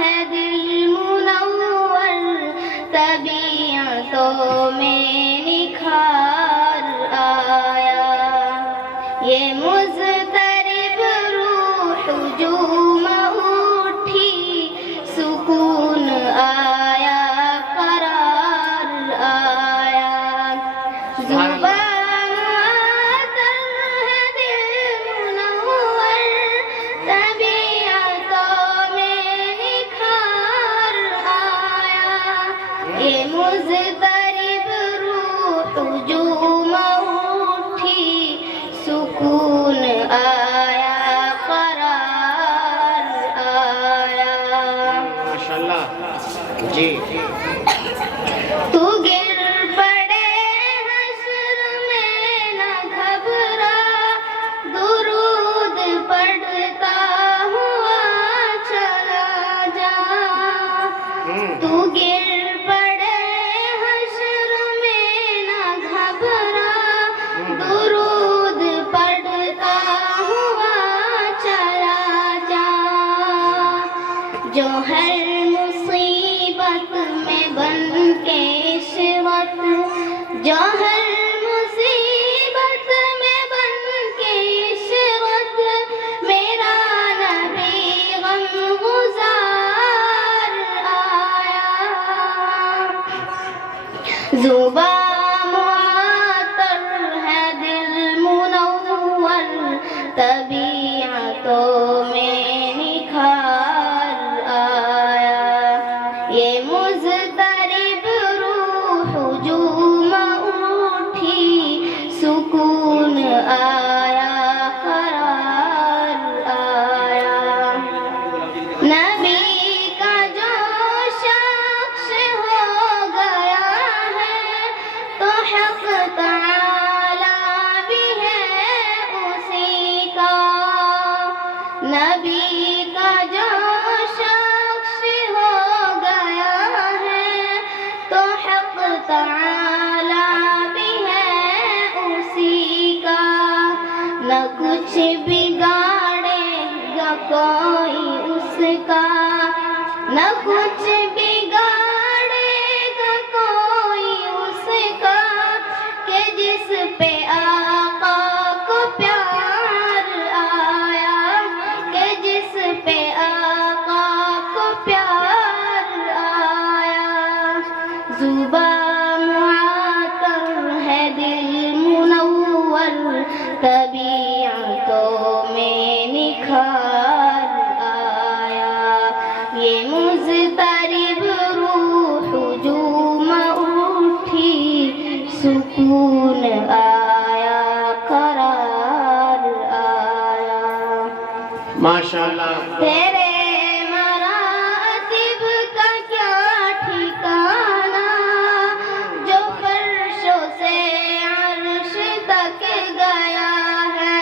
ہے دل منور، طبیعتوں میں نکھار آیا، یہ مضطرب روح ہجوم اٹھی، سکون آیا قرار آیا، زبان معطر ہے دل منور، طبیعتوں میں نکھار آیا، یہ مضطرب روح ہجوم اٹھی، سکون آیا قرار آیا۔ ماشاءاللہ جی۔ تو گر پڑے حشر میں نہ گھبرا، درود پڑھتا ہوا چلا جا، تو گر پڑے حشر میں نہ گھبرا، درود پڑھتا ہوا چلا جا، جو ہر مصیبت میں بن کے عشرت، جو ہر مصیبت میں بن کے عشرت، میرا نبی غم گزار آیا، زباں معطر ہے دل منور، طبیعتوں میں نکھار آیا، یہ مضطرب روح ہجوم اٹھی، سکون آیا قرار آیا، نبی کا جو شخص ہو گیا ہے، تو حق تعالی بھی ہے اسی کا، نبی کا جو شخص ہو گیا ہے، تو حق تعالی بھی ہے اسی کا، نہ کچھ بگاڑے گا کوئی اس کا، نہ کچھ بگاڑے گا کوئی اس کا، کہ جس پہ آقا کو پیار آیا، کہ جس پہ آقا کو پیار آیا، زباں معطر ہے دل منور، طبیعتوں میں نکھار آیا، یہ مضطرب روح ہجوم اٹھی، سکون آیا قرار آیا، ماشاءاللہ تیرے مراتب کا کیا ٹھکانا، جو فرشوں سے عرش تک گیا ہے،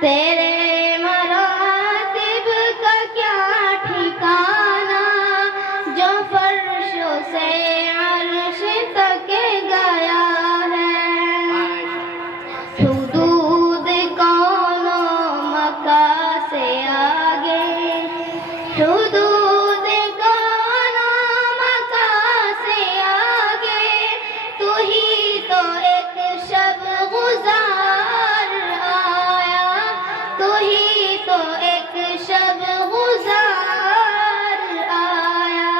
تیرے مراتب کا کیا ٹھکانا، جو فرشوں سے عرش تک گیا ہے، حدود کون و مکان سے آگے، حدود کون و مکان سے آگے، تو ہی تو ایک شب گزار آیا، تو ہی تو ایک شب گزار آیا،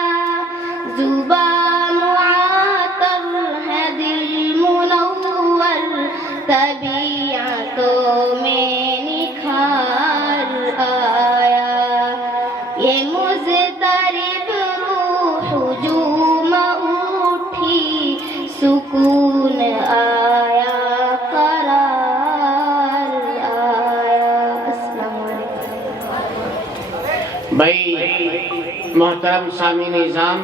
زباں معطر ہے دل منور، طبیعتوں میں نکھار آیا، یہ مضطرب روح ہجوم اٹھی، سکون آیا قرار آیا۔ السلام علیکم۔ بھائی محترم سامعین نظام،